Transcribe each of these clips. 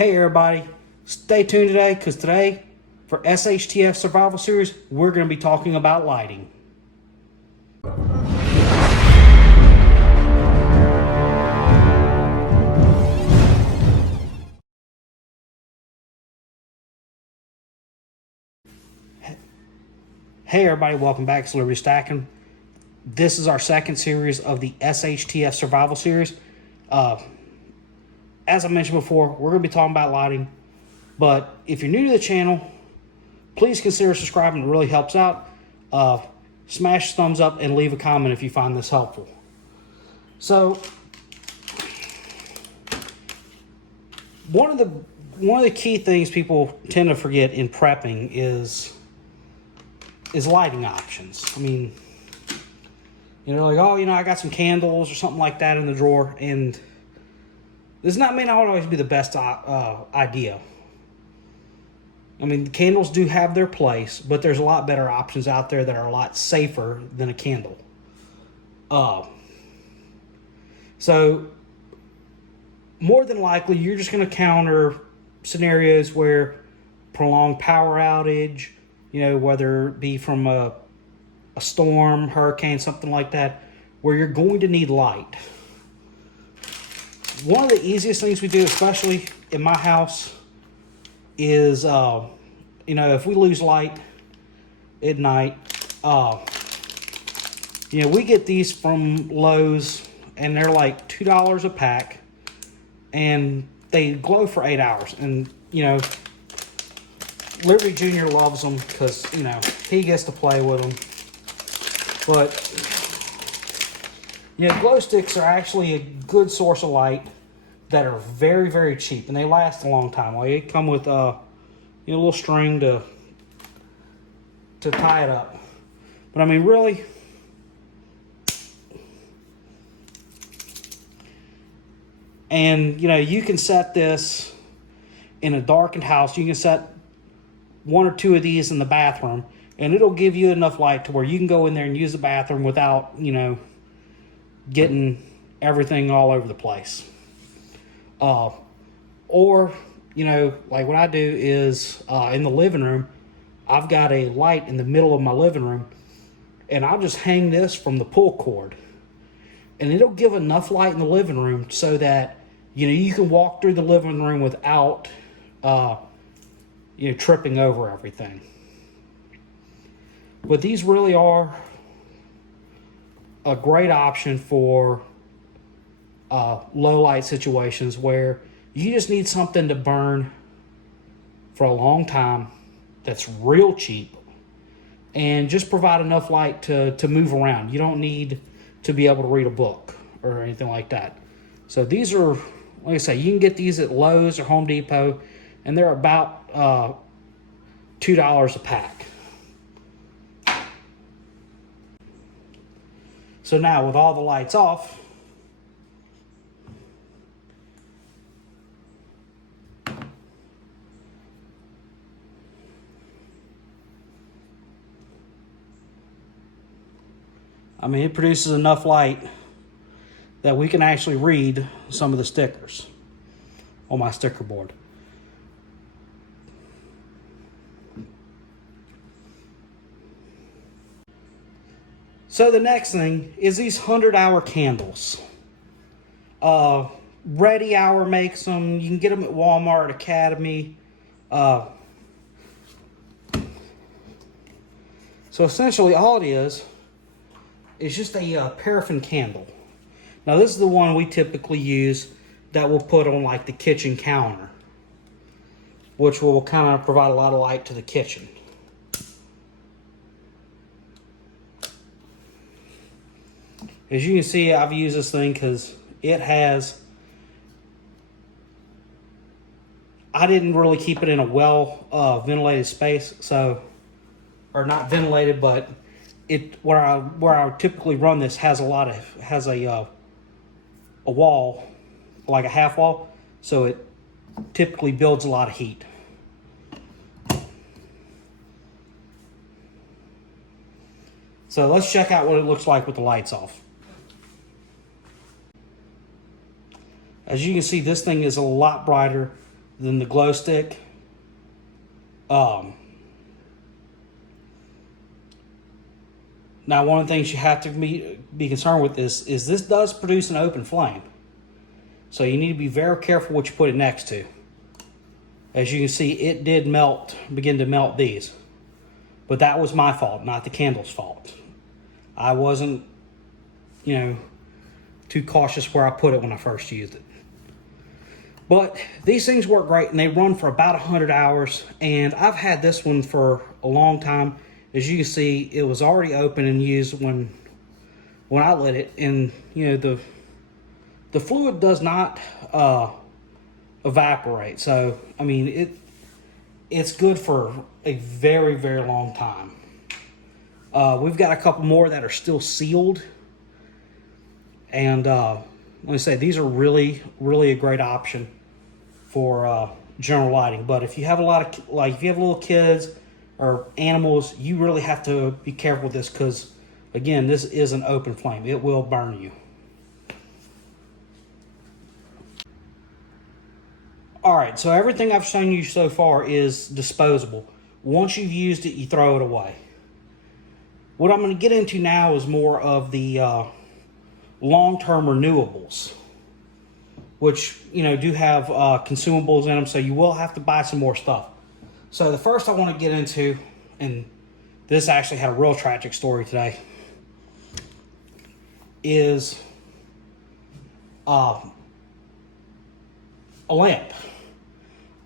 Hey everybody, stay tuned today because today for SHTF Survival Series, we're going to be talking about lighting. Hey everybody, welcome back to Liberty Stacking. This is our second series of the SHTF Survival Series. As I mentioned before, we're going to be talking about lighting. But if you're new to the channel, please consider subscribing. It really helps out. Smash the thumbs up and leave a comment if you find this helpful. So, one of the key things people tend to forget in prepping is lighting options. I mean, like, oh, I got some candles or something like that in the drawer, and this may not always be the best idea. I mean, the candles do have their place, but there's a lot better options out there that are a lot safer than a candle. So, more than likely, you're just going to counter scenarios where prolonged power outage, whether it be from a storm, hurricane, something like that, where you're going to need light. One of the easiest things we do, especially in my house, is, if we lose light at night, we get these from Lowe's, and they're like $2 a pack, and they glow for 8 hours. And, Liberty Jr. loves them because, he gets to play with them. But, glow sticks are actually a good source of light that are very, very cheap, and they last a long time. Like, they come with a little string to tie it up. But I mean, really, and you can set this in a darkened house. You can set one or two of these in the bathroom, and it'll give you enough light to where you can go in there and use the bathroom without, getting everything all over the place. Or, like what I do is in the living room, I've got a light in the middle of my living room, and I'll just hang this from the pull cord. And it'll give enough light in the living room so that, you can walk through the living room without, tripping over everything. But these really are a great option for low light situations where you just need something to burn for a long time that's real cheap and just provide enough light to move around. You don't need to be able to read a book or anything like that. So these are, like I say, you can get these at Lowe's or Home Depot, and they're about $2 a pack. So now with all the lights off, it produces enough light that we can actually read some of the stickers on my sticker board. So the next thing is these 100-hour candles. Ready Hour makes them. You can get them at Walmart, Academy. So essentially all it is just a paraffin candle. Now this is the one we typically use that we'll put on like the kitchen counter, which will kind of provide a lot of light to the kitchen. As you can see, I've used this thing because it has, I didn't really keep it in a well ventilated space, so, or not ventilated, but where I typically run this has a wall, like a half wall, so it typically builds a lot of heat. So let's check out what it looks like with the lights off. As you can see, this thing is a lot brighter than the glow stick. Now, one of the things you have to be concerned with is this does produce an open flame. So you need to be very careful what you put it next to. As you can see, it did begin to melt these. But that was my fault, not the candle's fault. I wasn't, too cautious where I put it when I first used it. But these things work great, and they run for about 100 hours. And I've had this one for a long time. As you can see, it was already open and used when I lit it. And, the fluid does not evaporate. So, I mean, it's good for a very, very long time. We've got a couple more that are still sealed. And let me say, these are really, really a great option for general lighting. But if you have if you have little kids or animals, you really have to be careful with this because, again, this is an open flame. It will burn you. All right, so everything I've shown you so far is disposable. Once you've used it, you throw it away. What I'm going to get into now is more of the long-term renewables, which, do have consumables in them, so you will have to buy some more stuff. So the first I want to get into, and this actually had a real tragic story today, is a lamp.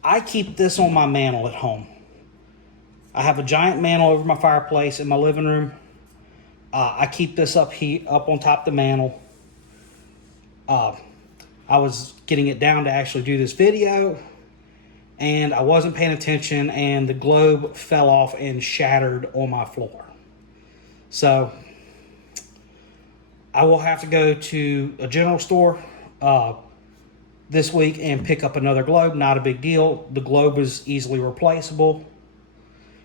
I keep this on my mantle at home. I have a giant mantle over my fireplace in my living room. I keep this up on top of the mantle. I was getting it down to actually do this video, and I wasn't paying attention, and the globe fell off and shattered on my floor. So I will have to go to a general store this week and pick up another globe. Not a big deal. The globe is easily replaceable.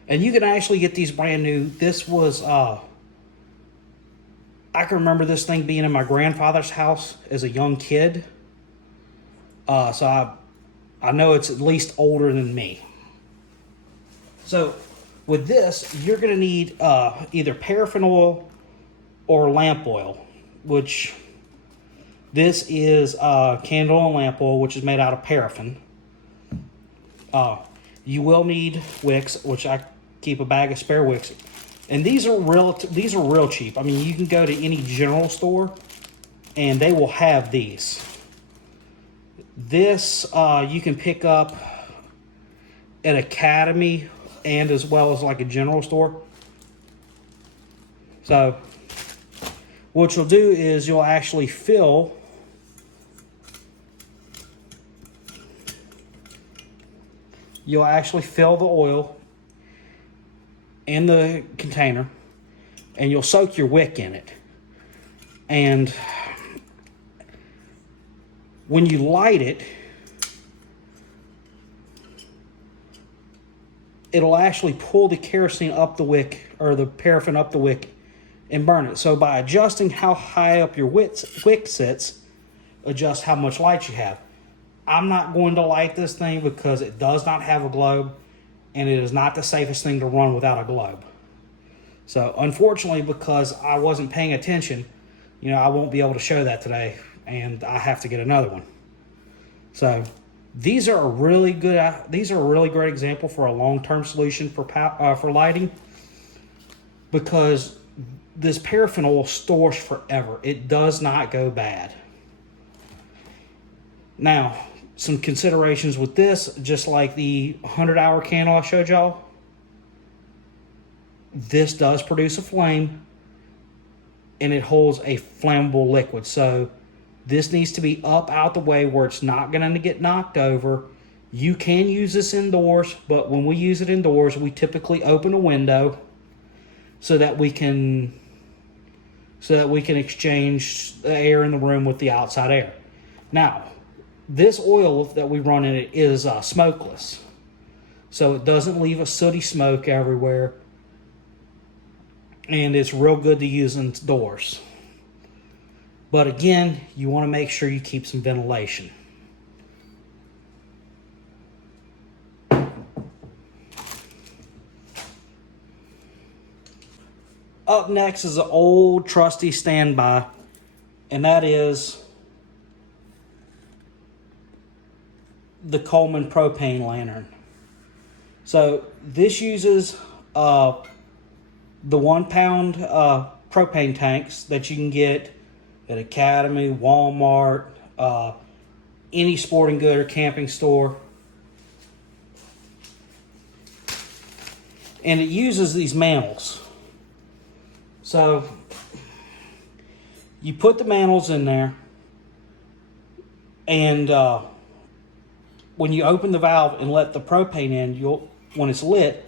And you can actually get these brand new. This was, I can remember this thing being in my grandfather's house as a young kid. So I know it's at least older than me. So with this, you're going to need either paraffin oil or lamp oil, which this is candle and lamp oil, which is made out of paraffin. You will need wicks, which I keep a bag of spare wicks. And these are real cheap. I mean, you can go to any general store and they will have these. This you can pick up at Academy and as well as like a general store. So what you'll do is you'll actually fill the oil in the container, and you'll soak your wick in it. And when you light it, it'll actually pull the kerosene up the wick, or the paraffin up the wick, and burn it. So by adjusting how high up your wick sits, adjust how much light you have. I'm not going to light this thing because it does not have a globe, and it is not the safest thing to run without a globe. So unfortunately, because I wasn't paying attention, I won't be able to show that today, and I have to get another one. So these are a really great example for a long-term solution for lighting, because this paraffin oil stores forever. It does not go bad. Now, some considerations with this, just like the 100-hour candle I showed y'all, this does produce a flame, and it holds a flammable liquid. So this needs to be up out the way where it's not going to get knocked over. You can use this indoors, but when we use it indoors, we typically open a window so that we can exchange the air in the room with the outside air. Now, this oil that we run in it is smokeless, so it doesn't leave a sooty smoke everywhere, and it's real good to use indoors. But again, you want to make sure you keep some ventilation. Up next is an old trusty standby, and that is the Coleman propane lantern. So this uses the 1 pound propane tanks that you can get at Academy, Walmart, any sporting good or camping store. And it uses these mantles. So you put the mantles in there, and when you open the valve and let the propane in, when it's lit,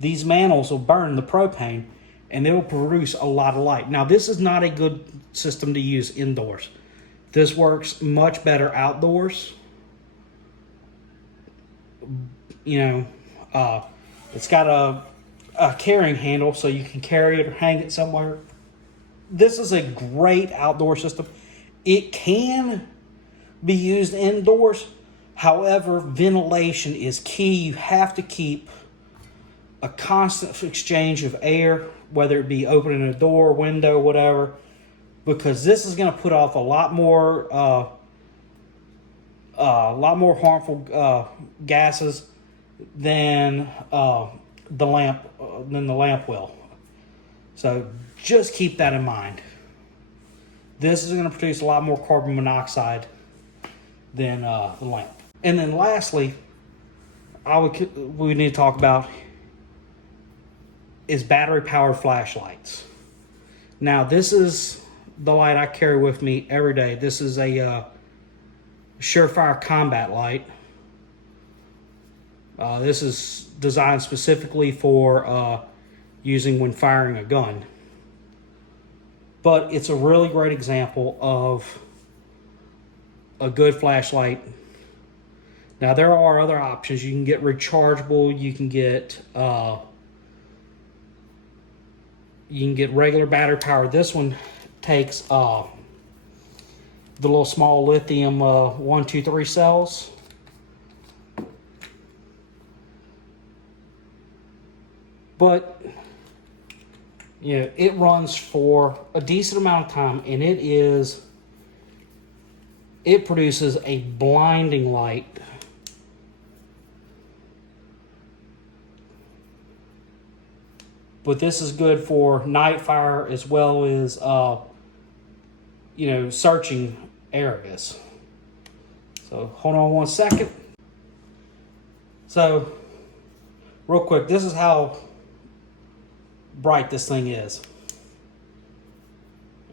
these mantles will burn the propane and it'll produce a lot of light. Now, this is not a good system to use indoors. This works much better outdoors. You know, it's got a carrying handle so you can carry it or hang it somewhere. This is a great outdoor system. It can be used indoors. However, ventilation is key. You have to keep a constant exchange of air, whether it be opening a door, window, whatever, because this is going to put off a lot more harmful gases than the lamp will. So just keep that in mind. This is going to produce a lot more carbon monoxide than the lamp. And then lastly, we need to talk about is battery-powered flashlights. Now, this is the light I carry with me every day. This is a Surefire combat light. This is designed specifically for using when firing a gun. But it's a really great example of a good flashlight. Now, there are other options. You can get rechargeable. You can get regular battery power. This one takes the little small lithium 1, 2, 3 cells. But you know, it runs for a decent amount of time, and it produces a blinding light. But this is good for night fire as well as searching areas. So hold on one second. So real quick, this is how bright this thing is.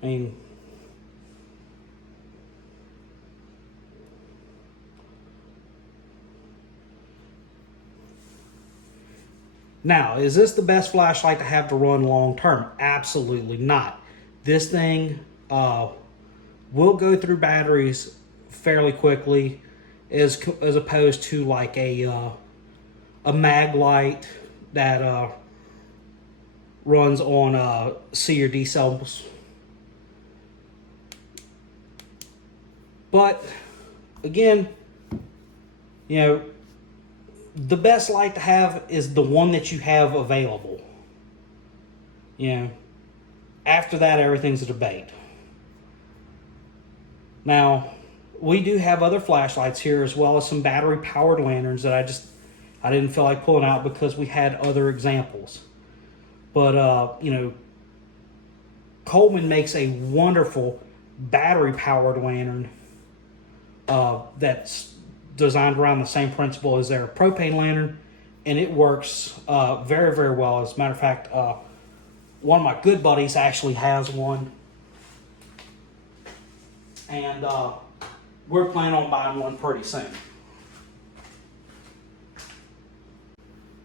I mean, now, is this the best flashlight to have to run long term? Absolutely not. This thing will go through batteries fairly quickly, as opposed to like a mag light that runs on C or D cells. But again, the best light to have is the one that you have available. After that, everything's a debate. Now, we do have other flashlights here, as well as some battery-powered lanterns that I didn't feel like pulling out because we had other examples. But, Coleman makes a wonderful battery-powered lantern that's designed around the same principle as their propane lantern, and it works very, very well. As a matter of fact, one of my good buddies actually has one, and we're planning on buying one pretty soon.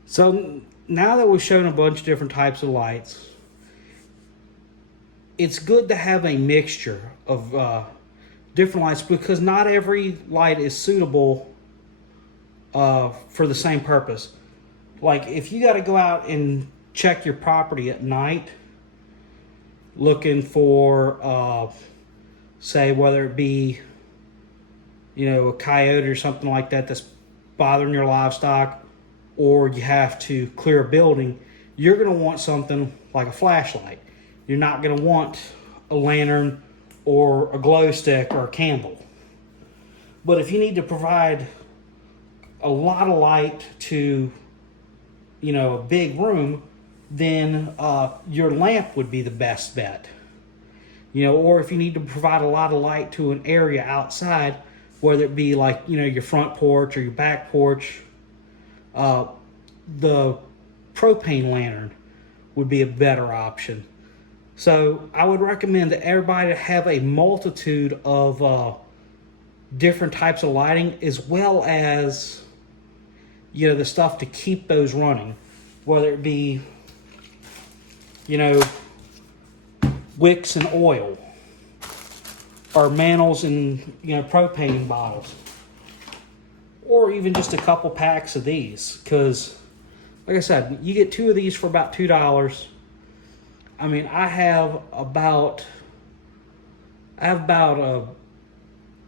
So now that we've shown a bunch of different types of lights, it's good to have a mixture of different lights, because not every light is suitable for the same purpose. Like if you got to go out and check your property at night looking for say whether it be a coyote or something like that that's bothering your livestock, or you have to clear a building, you're going to want something like a flashlight. you're not going to want a lantern or a glow stick or a candle. But if you need to provide a lot of light to, a big room, then your lamp would be the best bet. Or if you need to provide a lot of light to an area outside, whether it be like, your front porch or your back porch, the propane lantern would be a better option. So I would recommend that everybody have a multitude of different types of lighting, as well as, the stuff to keep those running, whether it be, wicks and oil, or mantles and, propane bottles, or even just a couple packs of these. Because, like I said, you get 2 of these for about $2. I mean, I have about a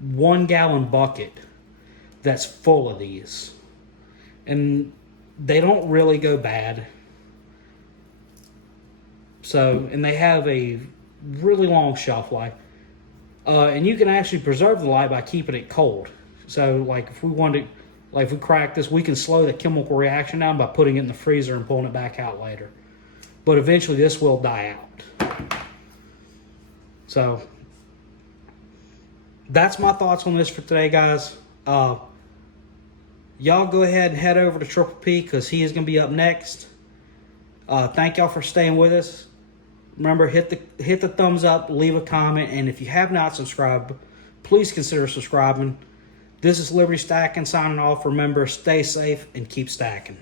1 gallon bucket that's full of these, and they don't really go bad. So, and they have a really long shelf life, and you can actually preserve the light by keeping it cold. So, like if we crack this, we can slow the chemical reaction down by putting it in the freezer and pulling it back out later. But eventually this will die out. So that's my thoughts on this for today, guys. Y'all go ahead and head over to Triple P, because he is going to be up next. Thank y'all for staying with us. Remember, hit the thumbs up, leave a comment, and if you have not subscribed, please consider subscribing. This is Liberty Stacking signing off. Remember, stay safe and keep stacking.